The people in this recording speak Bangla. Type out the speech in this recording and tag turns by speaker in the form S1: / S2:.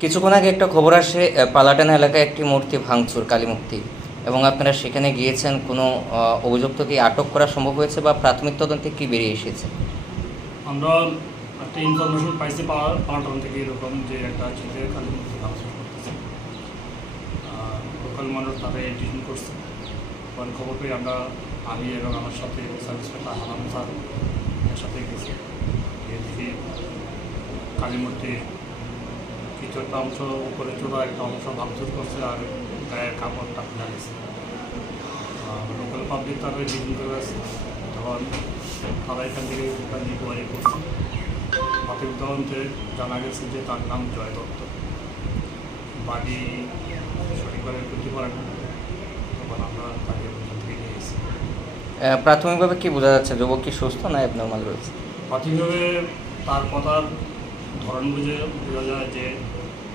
S1: কিছুক্ষণ আগে একটা খবর আসে পালাটানা এলাকায় একটি মূর্তি ভাঙচুর, কালী মূর্তি। এবং আপনারা সেখানে গিয়েছেন, কোনো অভিযুক্তকে আটক করা সম্ভব হয়েছে বা প্রাথমিক তদন্তে কি বেরিয়ে এসেছে?
S2: আমরা যে একটা আমি এবং আমার সাথে ইন্সপেক্টর হানাম স্যার একসাথে গেছি। দেখি, কালী মূর্তি কিছু একটা অংশ উপরে চোরা একটা অংশ ভাঙচুর করছে আর গায়ের কাপড়টা খুলে গেছে লোকাল পাবলিক তাদের ডিটেন করে আছে। তখন তারা এখান থেকে রিকোয়ারি করছে। প্রাথমিক তদন্তে জানা গেছে যে তার নাম জয় দত্ত। বাড়ি সঠিকভাবে বুঝতে পারে না তখন আমরা তাকে ওখান থেকে নিয়ে এসেছি।
S1: প্রাথমিকভাবে কি বোঝা যাচ্ছে যুবক কি সুস্থ না অ্যাবনর্মাল রয়েছে?
S2: প্রাথমিকভাবে তার কথার ধরন বুঝে বোঝা যায় যে